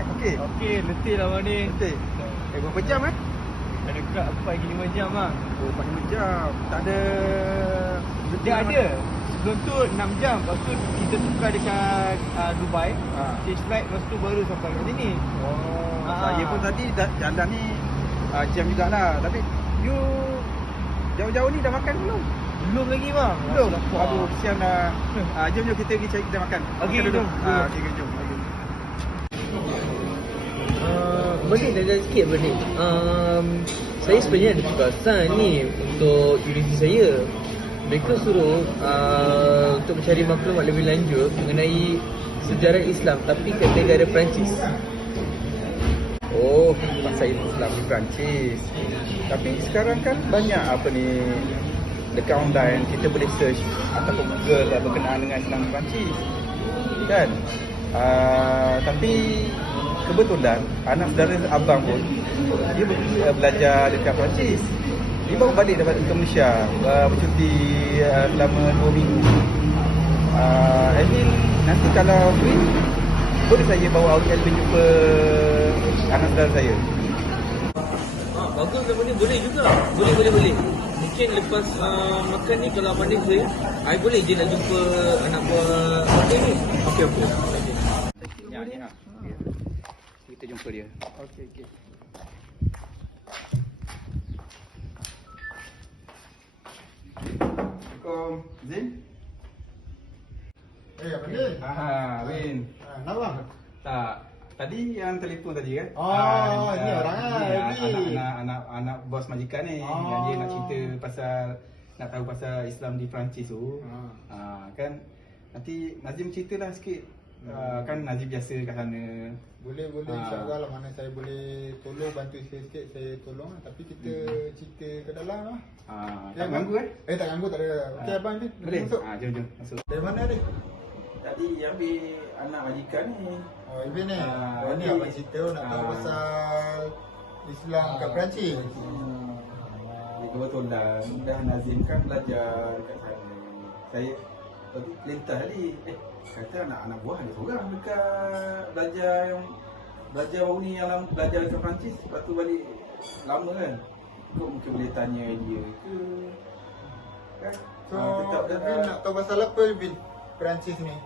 Alright, okey. Okey, letih lah abang ni. Betul. Berapa jam Ada dekat 4 hingga 5 jam lah. Oh, 4 jam. Tak ada... Dia ada. Sebelum tu 6 jam. Lepas tu kita tukar dekat Dubai. Change flight, lepas tu baru sampai kat sini. Oh, Ah. saya pun tadi jalan ni jam jugalah. Tapi you jauh-jauh ni dah makan belum? Belum lagi bang. Belum. Lapar. Aduh, kesian dah. Jom kita pergi cari kita makan. Okey, Makan dulu. jom. Okey, jom. Boleh dah sikit boleh. Saya sebenarnya ada tugasan ni untuk universiti saya. Mereka suruh untuk mencari maklumat lebih lanjut mengenai sejarah Islam tapi kat negara Perancis. Oh, pasal Islam di Perancis. Tapi sekarang kan banyak apa ni dekat online kita boleh search ataupun Google berkenaan dengan Islam di Perancis. Kan? Tapi kebetulan anak saudara abang pun dia belajar dekat Perancis. Dia baru balik daripada ke Malaysia bercuti selama 2 minggu. Adil nanti kalau free boleh saya bawa Adil pergi jumpa anak saudara saya. Bagus nama ni, boleh juga. Boleh. Mungkin lepas makan ni kalau abang ni free, I boleh je nak jumpa anak buah abang ni. Okey. Ya, ni ah. Kita jumpa dia. Okey. Assalamualaikum. Zin? Apa ni? Win. Kenapa? Tak. Tadi yang telefon tadi kan? Ini orang anak bos majikan ni yang dia nak cerita pasal nak tahu pasal Islam di Perancis tu. Kan nanti Nazim ceritalah sikit. Kan Nazim biasa kat sana. Boleh insya-Allah lah, mana saya boleh tolong, bantu sikit-sikit saya tolong lah. Tapi kita cerita ke dalam lah. Tak ganggu kan? Tak ganggu, tak ada. Okey abang ni. Boleh? Masuk. Jom masuk. Dari mana ni? Tadi ambil anak majikan ni. Oh, Ibin ni. Ni ni. abang cerita nak tahu pasal Islam kat Perancis. Kebetulan dah Nazim kan belajar dekat sana. Saya tadi lintah tadi kata anak-anak buah dia seorang dekat belajar baru ni yang belajar dekat Perancis. Lepas tu balik lama kan. Kau mungkin boleh tanya dia ke kan? So, tetap Ibin nak tahu pasal apa Ibin? Perancis ni.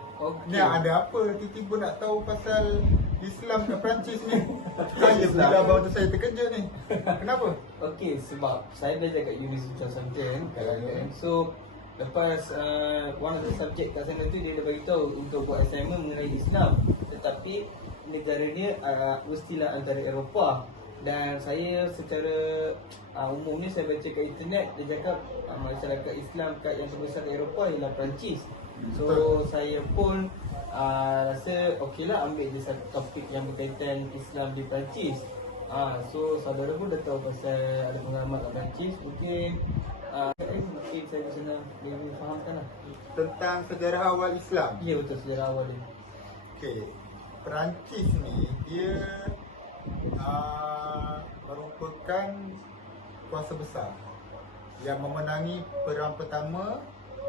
Ni ada apa tiba-tiba nak tahu pasal Islam kat Perancis ni? Saya bila abang tu saya terkejut ni. Kenapa? Okey, sebab saya belajar kat University of Southampton. So lepas one of the subject kat sana tu dia dah bagi tahu untuk buat assignment mengenai Islam, tetapi negaranya mestilah antara Eropah. Dan saya secara umum ni saya baca kat internet dia cakap masyarakat Islam kat yang terbesar di Eropah ialah Perancis. So saya pun rasa okeylah ambil je satu topik yang berkaitan Islam di Perancis. So saudara pun dah tahu pasal ada pengalaman kat Perancis. Mungkin saya bisa lebih fahamkan lah Tentang sejarah awal Islam. Ya betul, sejarah awal dia. Okey, Perancis ni dia merupakan kuasa besar yang memenangi Perang Pertama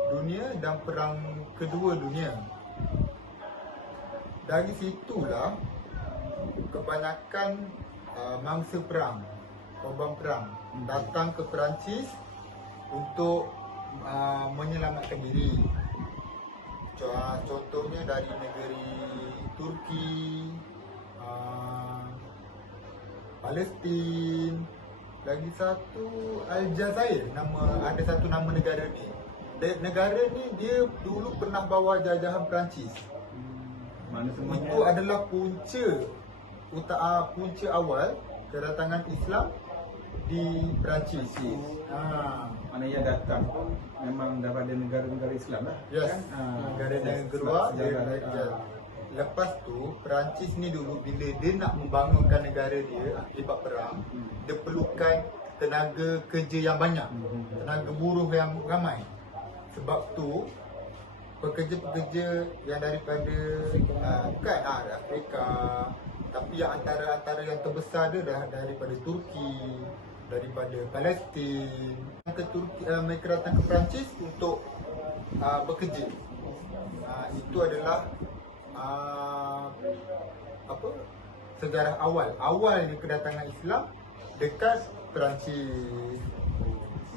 Dunia dan Perang Kedua Dunia. Dari situlah kebanyakan mangsa perang, korban perang datang ke Perancis untuk menyelamatkan diri. Contohnya dari negeri Turki, Palestin, lagi satu Aljazair, ada satu nama negara ni. Negara ni dia dulu pernah bawa jajahan Perancis. Itu adalah punca awal kedatangan Islam di Perancis. Mana yang datang pun memang daripada negara-negara Islam lah. Yes. Kan? Negara lepas tu Perancis ni dulu bila dia nak membangunkan negara dia akibat perang, dia perlukan tenaga kerja yang banyak, tenaga buruh yang ramai. Sebab tu pekerja-pekerja yang daripada bukan Afrika, tapi yang antara yang terbesar dia dah daripada Turki, daripada Palestin. Mereka datang ke Perancis untuk bekerja. Itu adalah sejarah awal kedatangan Islam dekat Perancis.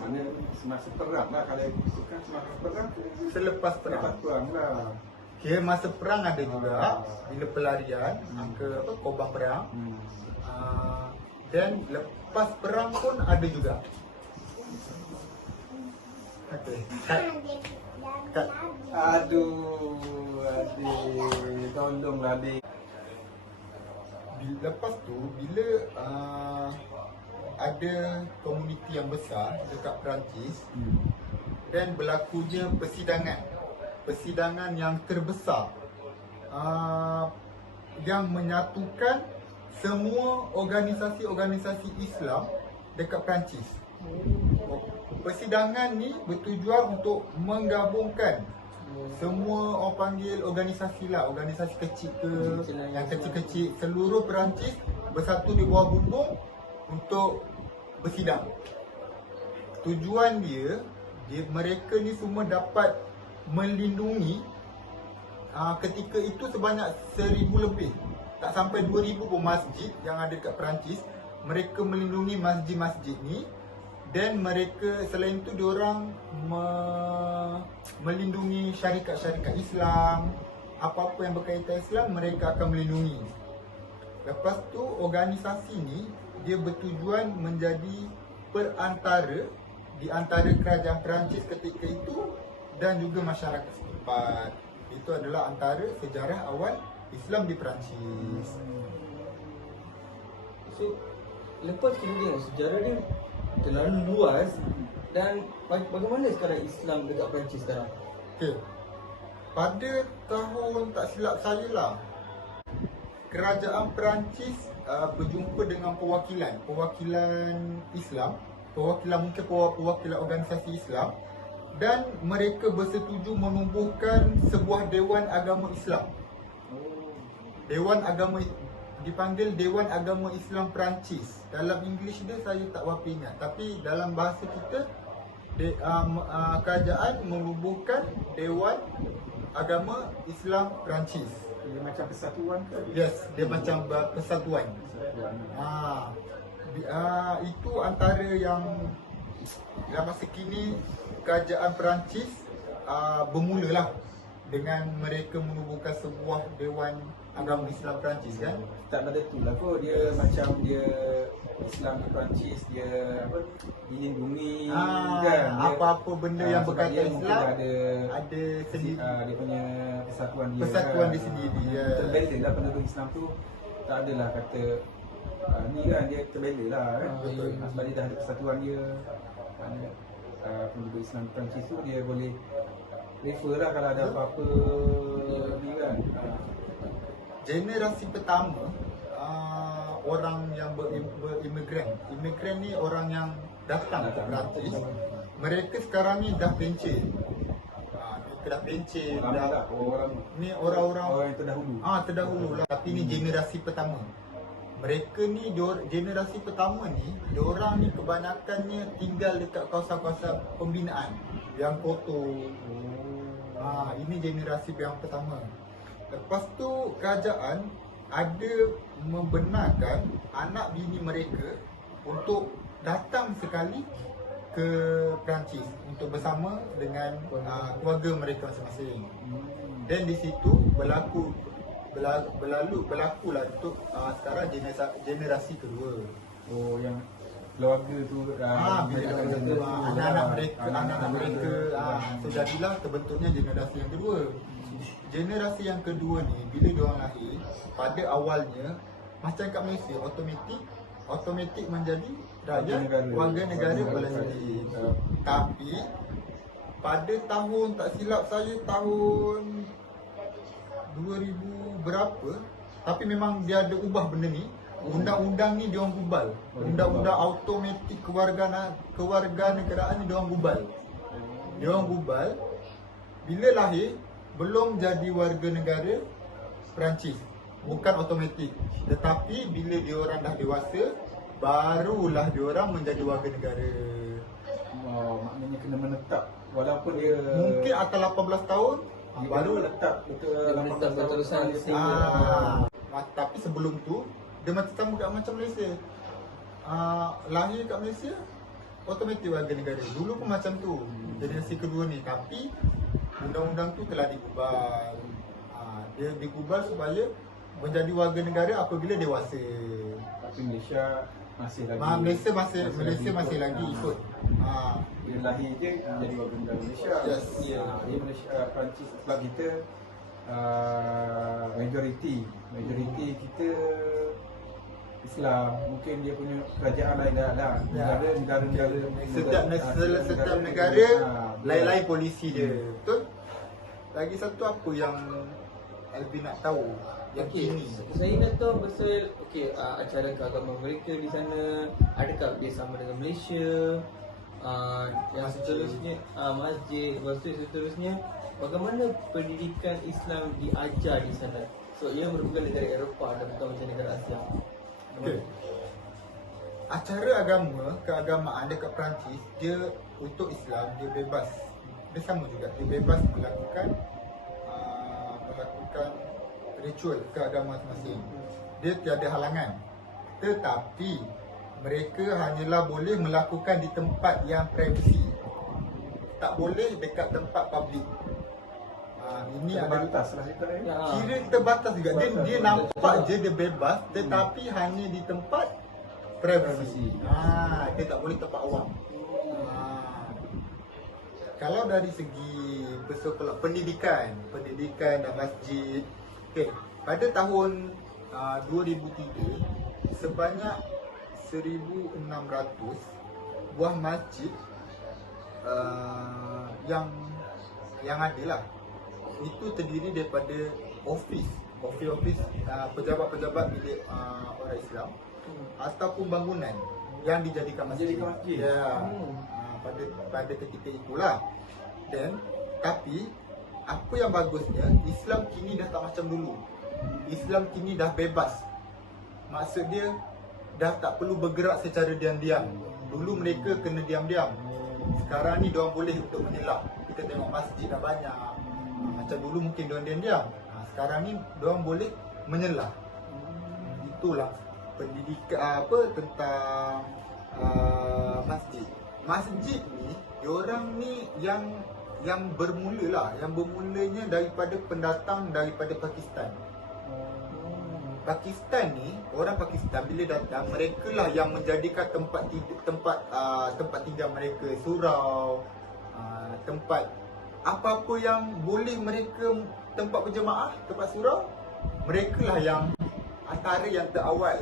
Mana semasa perang lah, kalau itu kan semasa perang. Selepas perang. Lepas perang lah. Kira masa perang ada juga, bila pelarian ke korban perang. Dan lepas perang pun ada juga. Okey. Kat. Aduh, adik, tolonglah adik. Lepas tu bila ada komuniti yang besar dekat Perancis dan berlakunya persidangan yang terbesar yang menyatukan semua organisasi-organisasi Islam dekat Perancis. Persidangan ni bertujuan untuk menggabungkan semua orang panggil organisasi lah, organisasi kecil ke yang kecil-kecil seluruh Perancis bersatu di bawah bumbung untuk bersidang. Tujuan dia mereka ni semua dapat melindungi ketika itu sebanyak 1000 lebih, tak sampai 2000 pun masjid yang ada dekat Perancis. Mereka melindungi masjid-masjid ni dan mereka selain itu diorang melindungi syarikat-syarikat Islam, apa-apa yang berkaitan Islam mereka akan melindungi. Lepas tu organisasi ni dia bertujuan menjadi perantara di antara kerajaan Perancis ketika itu dan juga masyarakat setempat. Itu adalah antara sejarah awal Islam di Perancis. So, lepas kemudian sejarah dia terlalu luas dan bagaimana sekarang Islam dekat Perancis sekarang? Okey. Pada tahun tak silap saya lah, kerajaan Perancis berjumpa dengan perwakilan Islam, mungkin perwakilan organisasi Islam, dan mereka bersetuju menubuhkan sebuah Dewan Agama Islam. Dewan Agama dipanggil Dewan Agama Islam Perancis. Dalam English dia saya tak berapa ingat, tapi dalam bahasa kita kerajaan menubuhkan Dewan Agama Islam Perancis. Dia macam persatuan ke? Yes, dia macam persatuan. Itu antara yang dalam masa kini kerajaan Perancis bermulalah dengan mereka menubuhkan sebuah Dewan Agama Islam Perancis kan. Tak pada tu lah kot, dia macam dia Islam di Perancis, dia apa, dilindungi kan. Dia, apa-apa benda yang sebab berkaitan dia mungkin Islam ada sendiri. dia punya persatuan dia. Persatuan dia sendiri, ya. Terbela lah penduduk Islam tu, tak adalah kata ni kan, dia terbela lah kan. Betul. Sebab dia dah ada persatuan dia. Penduduk Islam di Perancis tu dia boleh refer lah kalau ada apa-apa ni kan. Generasi pertama orang yang imigran ni orang yang datang ke Perancis. Mereka sekarang ni dah pencen. Mereka dah pencen, ni orang-orang yang terdahulu. Terdahulu lah. Tapi ni generasi pertama. Mereka ni generasi pertama ni, diorang ni kebanyakannya tinggal dekat kawasan-kawasan pembinaan yang kotor. Ini generasi yang pertama. Lepas tu kerajaan ada membenarkan anak bini mereka untuk datang sekali ke Perancis untuk bersama dengan keluarga mereka masing-masing. Dan di situ berlaku lah untuk sekarang generasi kedua. Oh, yang keluarga tu anak-anak mereka so jadilah terbentuknya generasi yang kedua. Generasi yang kedua ni bila diorang lahir, pada awalnya macam kat Malaysia automatik menjadi rakyat warga negara Palestin. Tapi pada tahun tak silap saya tahun 2000 berapa, tapi memang dia ada ubah benda ni. Undang-undang ni diorang gubal. Undang-undang automatik kewarganegaraan ni diorang gubal. Bila lahir belum jadi warga negara Perancis, bukan automatik. Tetapi bila diorang dah dewasa, barulah diorang menjadi warga negara. Maknanya kena menetap walaupun dia Mungkin atas 18 tahun baru letak betul Dia menetap berterusan tahun. Tapi sebelum tu Dia macam sama kat macam Malaysia. Lahir kat Malaysia automatik warga negara. Dulu pun macam tu. Generasi kedua ni, tapi undang-undang tu telah digubal. Dia digubal supaya menjadi warga negara apabila dewasa. Tapi Malaysia masih lagi. Malaysia masih lagi ikut. Dia lahir je jadi warga negara Malaysia. Yes. Dia Malaysia, Perancis sebab kita majoriti kita Islam, mungkin dia punya kerajaan lain dah negara Setiap negara lain-lain polisi dia. Betul? Lagi satu apa yang Alvin nak tahu yang ini? Saya nak tahu pasal acara keagamaan mereka di sana, adakah dia sama dengan Malaysia? Yang seterusnya masjid, lepas tu seterusnya bagaimana pendidikan Islam diajar di sana? So ia merupakan negara Eropah dan bukan macam negara Asia. Okay. Acara keagamaan dekat Perancis, dia untuk Islam dia bebas. Dia sama juga, dia bebas melakukan ritual keagamaan masing-masing. Dia tiada halangan. Tetapi mereka hanyalah boleh melakukan di tempat yang privasi. Tak boleh dekat tempat public. Ini ada batas lah kita kira terbatas juga. Dia nampak je dia bebas, tetapi hanya di tempat privasi. Dia tak boleh tempat awam. Kalau dari segi pendidikan dan masjid, pada tahun 2003 sebanyak 1,600 buah masjid yang ada lah. Itu terdiri daripada office pejabat-pejabat milik orang Islam ataupun bangunan yang dijadikan masjid. Ya. Pada ketika itulah. Tapi apa yang bagusnya, Islam kini dah tak macam dulu. Islam kini dah bebas. Maksud dia dah tak perlu bergerak secara diam-diam. Dulu mereka kena diam-diam. Sekarang ni diorang boleh untuk menyelak. Kita tengok masjid dah banyak. Macam dulu mungkin diorang diam-diam. Sekarang ni diorang boleh menyelah. Itulah pendidikan tentang masjid. Masjid ni, diorang ni yang bermulanya daripada pendatang daripada Pakistan. Pakistan ni, orang Pakistan bila datang, mereka lah yang menjadikan tempat tinggal mereka, surau, tempat apa-apa yang boleh mereka tempat berjemaah, tempat surau, mereka lah yang antara yang terawal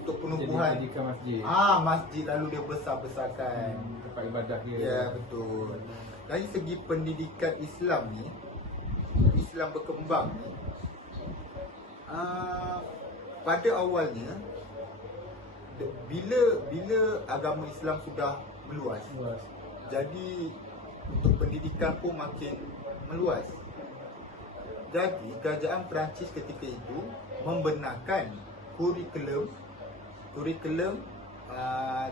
untuk penubuhan masjid. Masjid lalu dia besar-besarkan tempat ibadah dia. Ya, betul. Dari segi pendidikan Islam ni, Islam berkembang ni, pada awalnya bila agama Islam sudah meluas, jadi untuk pendidikan pun makin meluas. Jadi kerajaan Perancis ketika itu membenarkan kurikulum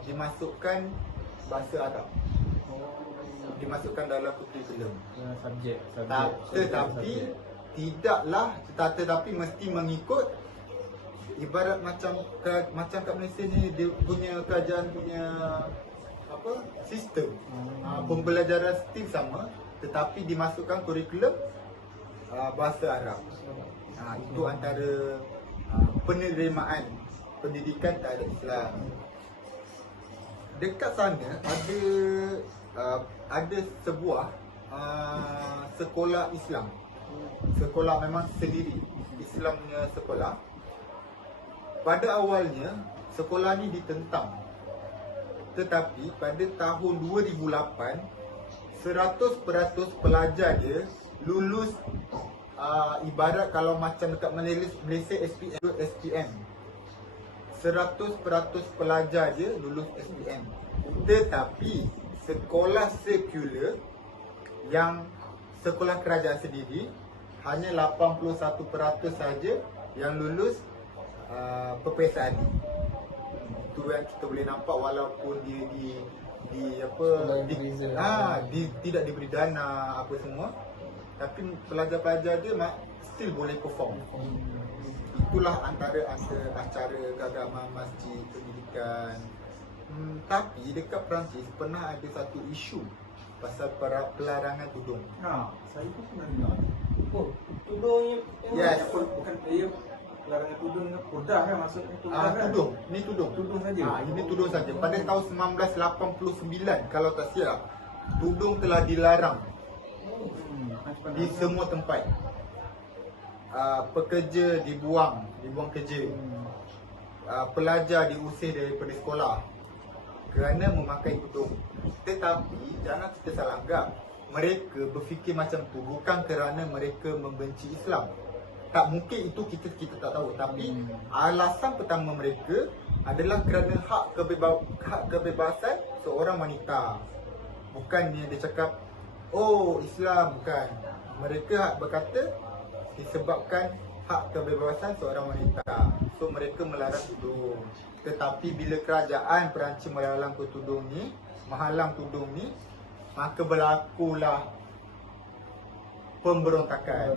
dimasukkan bahasa Arab. Dimasukkan dalam kurikulum. Subjek. Tetapi mesti mengikut ibarat macam kat Malaysia ni, dia punya kerajaan punya sistem. Pembelajaran sistem sama, tetapi dimasukkan kurikulum bahasa Arab. Itu antara penerimaan pendidikan terhadap Islam. Dekat sana ada sebuah sekolah Islam. Sekolah memang sendiri, Islamnya sekolah. Pada awalnya sekolah ni ditentang. Tetapi pada tahun 2008 100% pelajar dia lulus, ibarat kalau macam dekat Malaysia SPM. 100% pelajar dia lulus SPM. Tetapi sekolah sekular yang sekolah kerajaan sendiri hanya 81% saja yang lulus peperiksaan ni. Itu yang kita boleh nampak, walaupun dia tidak diberi dana apa semua, tapi pelajar-pelajar dia still boleh perform. itulah antara acara keagamaan, masjid, pendidikan. Tapi dekat Perancis pernah ada satu isu pasal pelarangan tudung. Saya pun pernah dengar. Oh, tudung Yes. Bukan dia larangan tudung dengan purdah kan maksudnya tudung kan? Tudung, ni tudung. Tudung saja. Ini tudung saja. Pada tahun 1989 kalau tak silap, tudung telah dilarang di semua tempat. Pekerja dibuang kerja. Pelajar diusir daripada sekolah kerana memakai tudung. Tetapi jangan kita salah anggap, mereka berfikir macam tu bukan kerana mereka membenci Islam. Tak mungkin itu kita tak tahu. Tapi alasan pertama mereka adalah kerana hak kebebasan seorang wanita. Bukan dia cakap, oh Islam, bukan. Mereka berkata disebabkan hak kebebasan seorang wanita. So mereka melarang tudung. Tetapi bila kerajaan Perancis menghalang tudung ni, maka berlakulah pemberontakan.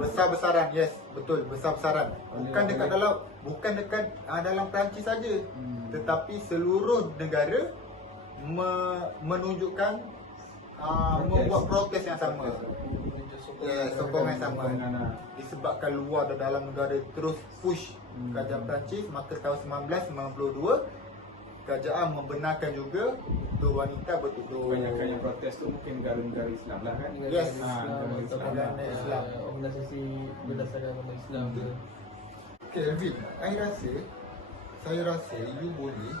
Besar-besaran, yes, betul, besar-besaran. Bukan dekat dalam Perancis saja, tetapi seluruh negara menunjukkan membuat protes yang sama. Sokongan yang sama. Disebabkan luar dan dalam negara terus push kerajaan Perancis, maka tahun 1992 kerajaan membenarkan juga untuk wanita bertudung. Kebanyakan yang protes tu mungkin negara-negara Islam lah kan? Yes. Negara Islam. Organisasi berdasarkan agama Islam ke. Okay, Elvin, saya rasa you boleh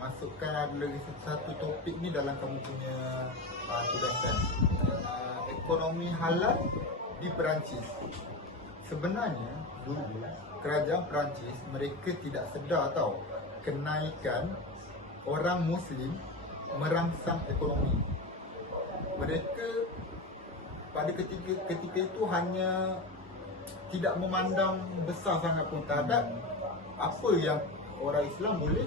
masukkan ada lagi satu topik ni dalam kamu punya tugasan. Ekonomi halal di Perancis. Sebenarnya dulu kerajaan Perancis mereka tidak sedar tau kenaikan orang Muslim merangsang ekonomi. Mereka pada ketika itu hanya tidak memandang besar sangat pun terhadap apa yang orang Islam boleh,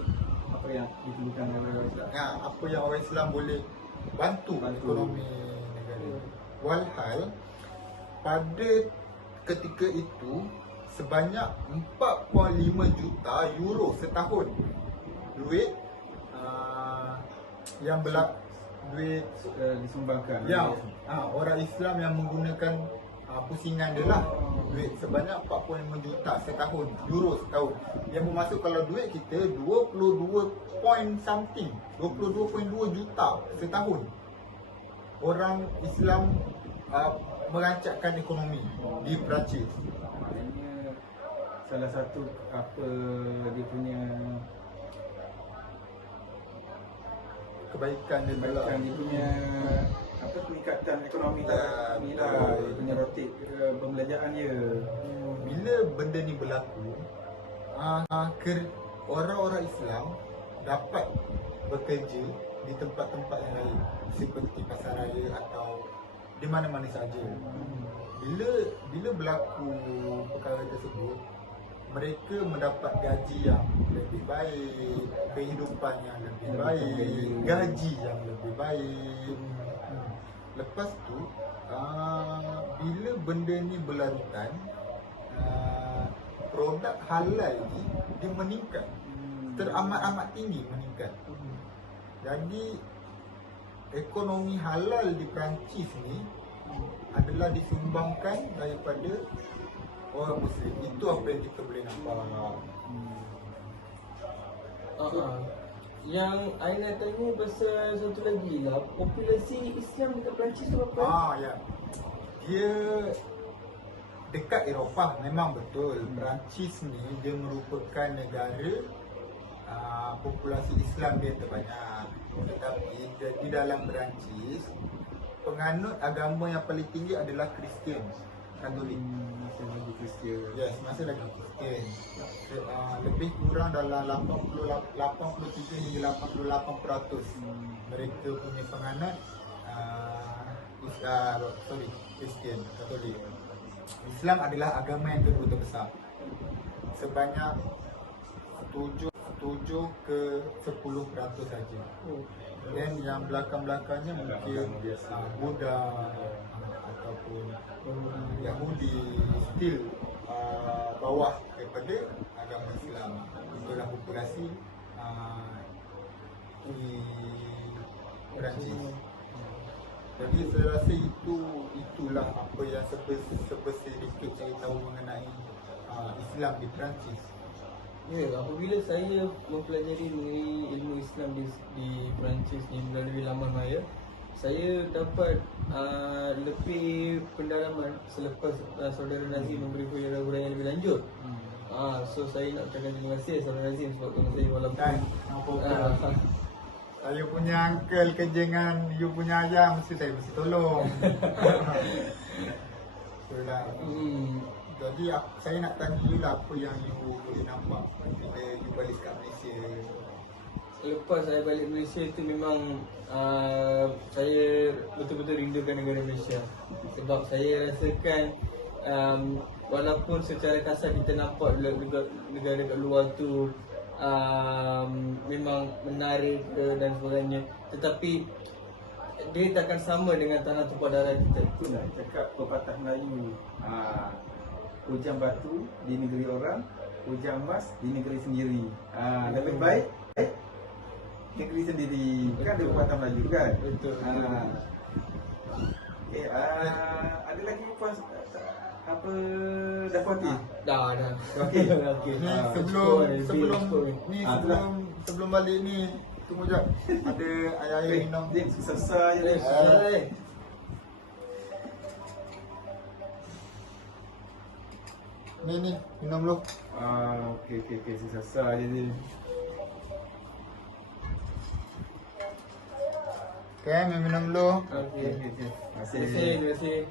Apa yang diperlukan oleh orang Islam? apa yang orang Islam boleh bantu ekonomi negara. Walhal pada ketika itu sebanyak 4.5 juta euro setahun duit yang duit disumbangkan. yang orang Islam yang menggunakan pusingan dia lah, duit sebanyak 4.5 juta setahun, euro setahun, yang bermaksud kalau duit kita 22 point something, 22.2 juta setahun. Orang Islam merancangkan ekonomi di Perancis. Maknanya salah satu apa dia punya Kebaikan dia punya apa peningkatan ekonomi lah ni lah dia punya rotate pembelanjaan dia. Bila benda ni berlaku, orang-orang Islam dapat bekerja di tempat-tempat yang lain seperti pasar raya atau di mana-mana saja. Bila berlaku perkara tersebut, mereka mendapat gaji yang lebih baik, kehidupan yang lebih baik, gaji yang lebih baik. Lepas tu, bila benda ni berlarutan, produk halal ni dia meningkat, teramat-amat tinggi meningkat. Jadi ekonomi halal di Perancis ni adalah disumbangkan daripada orang Muslim. Itu apa yang kita boleh nampak. Yang I nak tanya pasal satu lagi lah, populasi Islam dekat Perancis tu berapa? Ya. Dia dekat Eropah memang betul. Perancis ni dia merupakan negara populasi Islam dia terbanyak. Tetapi di dalam Perancis, penganut agama yang paling tinggi adalah Kristian, Katolik. Masih lagi Kristian. Yes, masih lagi Kristian. Lebih kurang dalam 83 hingga 88% mereka punya penganut Kristian, Katolik. Islam adalah agama yang kedua terbesar, sebanyak 7 ke 10% saja. Dan yang belakang-belakangnya mungkin Buddha ataupun Yahudi, still bawah daripada agama Islam. Itulah populasi di Perancis. Jadi saya rasa itulah apa yang sedikit saya tahu mengenai Islam di Perancis. Ya, apabila saya mempelajari mengenai ilmu Islam di Perancis ni melalui laman maya, saya dapat lebih pendalaman selepas saudara Nazim memberi huraian lebih lanjut. So saya nak ucapkan terima kasih saudara Nazim sebab tuan saya walaupun Saya punya uncle kerja dengan you punya ayah, saya mesti tolong. Itulah. Jadi saya nak tanya you lah apa yang you boleh nampak bila you balik kat Malaysia. Lepas saya balik Malaysia tu memang saya betul-betul rindukan negara Malaysia. Sebab saya rasakan walaupun secara kasar kita nampak negara kat luar tu memang menarik dan sebagainya, tetapi dia takkan sama dengan tanah tumpah darah kita. Itulah cakap pepatah Melayu, hujang batu di negeri orang, hujang emas di negeri sendiri. Lebih baik negeri sendiri. Kan ada pepatah Melayu kan? Betul. Okay, ada lagi apa dah puas? Dah. Okey. Okey. Ni sebelum balik ni tunggu jap. Ada air minum. Dim, susah je Dim. Ni minum dulu. Okey, susah je Dim. Okay, minum dulu. Okey. Terima Terima kasih.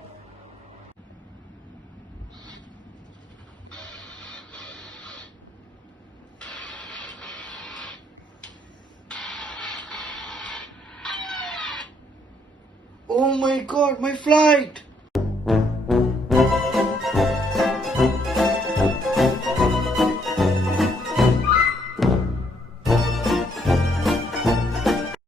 Oh my god, my flight!